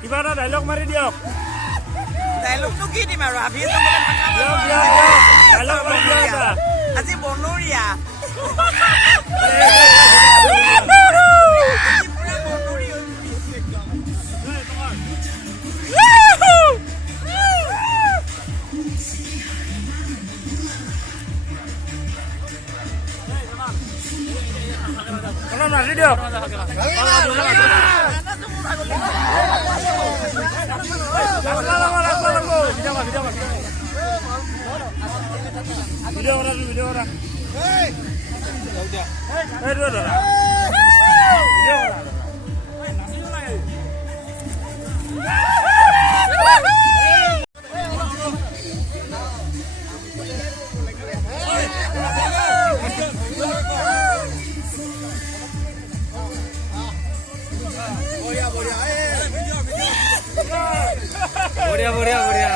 কিবা এটা ডাইলগ মাৰি দিয়ক। ডাইলগটো কি দিম আৰু হাবি আজি বনৰীয়া মাৰি দিয়ক। বঢ়িয়া বঢ়িয়া বঢ়িয়া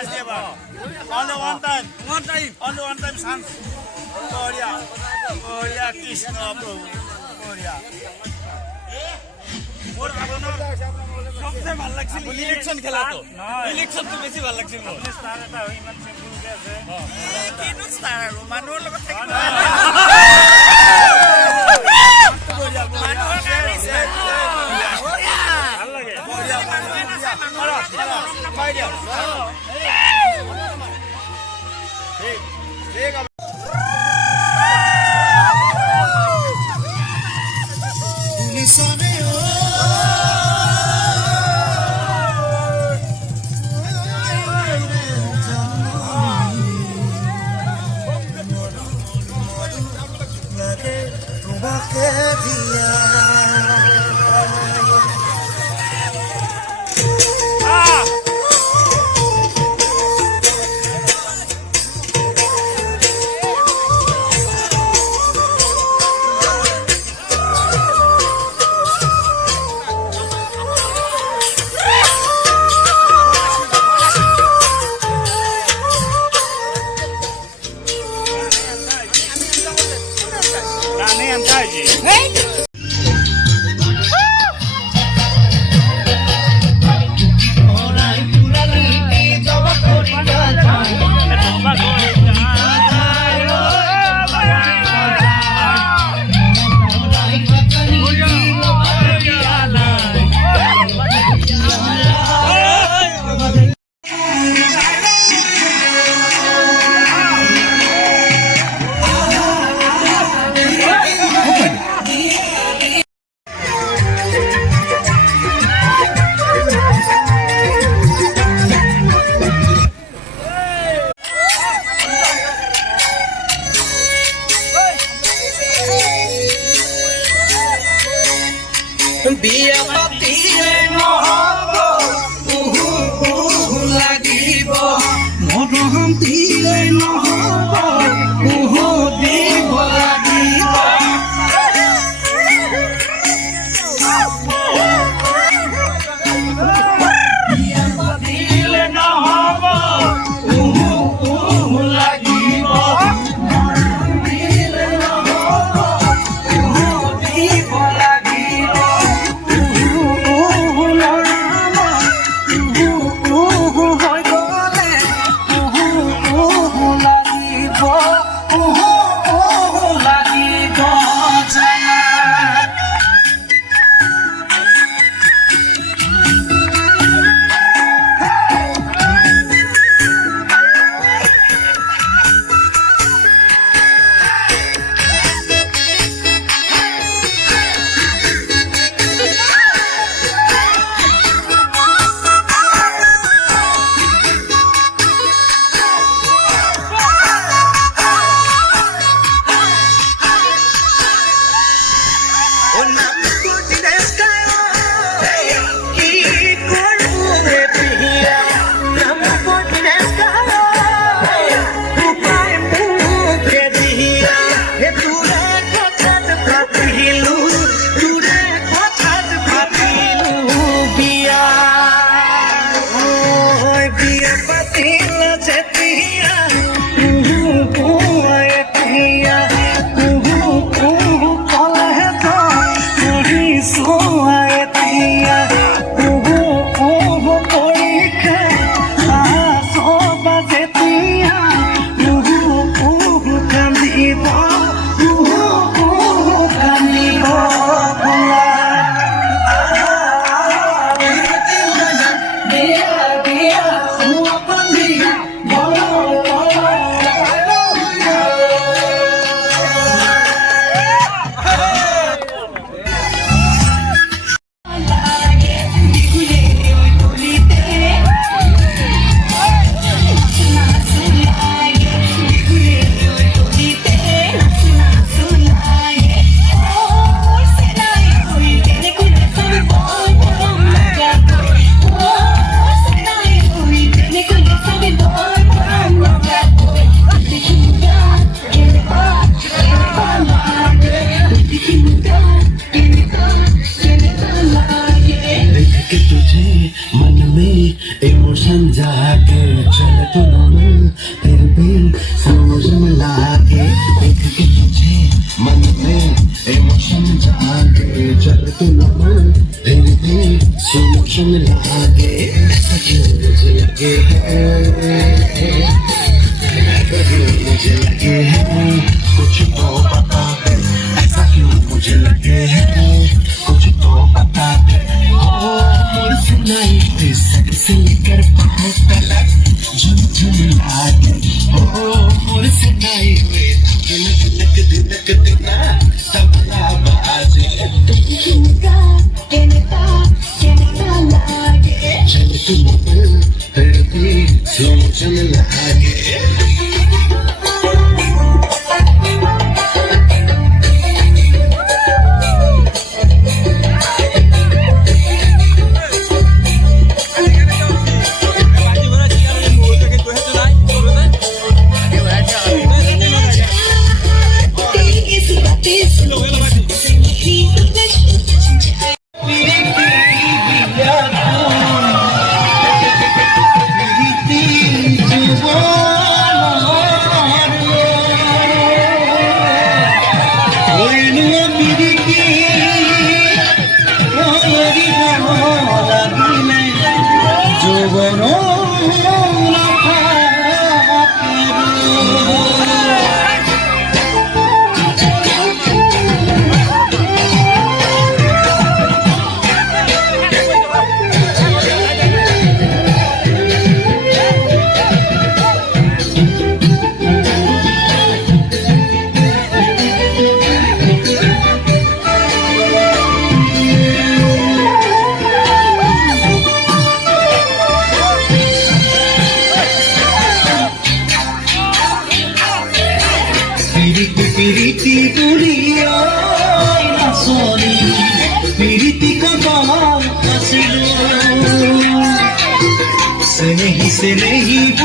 Only one time. Only one time chance. Gloria. Gloria Krishna Prabhu. Gloria. मोर आपनर सबसे ভাল লাগছিল ইলেকশন খেলা তো ইলেকশন তো বেশি ভাল লাগছিল মোর স্টার এটা ইমান সিম্পল কে আছে কিনো স্টার আৰু মানুহৰ লগত থাকিব মানুহৰ কাৰণে ভাল লাগে পাই দিয়া ঠিক ঠিক Nisane Biya patile nohobo lagibo monoham tile nohobo dibo lagibo biya patile nohobo lagibo emotion जाके चल तू नॉर्मल फिर भी समझ में लाके देख के तुझे मन में इमोशन जाके चल तू नॉर्मल फिर भी समझ में लाके ऐसा क्यों मुझे लगे है मुझे लगे है कुछ तो बता दे ऐसा क्यों मुझे लगे है कुछ तो बता दे मुझसे नहीं से लेकर पाँव तलक झुम लागे मुझसे नहीं हुए दिनक दिनक दिना तबला बाजे चल तुम फिर भी सोचन लागे Piriti dunia nasoni Piriti kamal kasilo Se nahi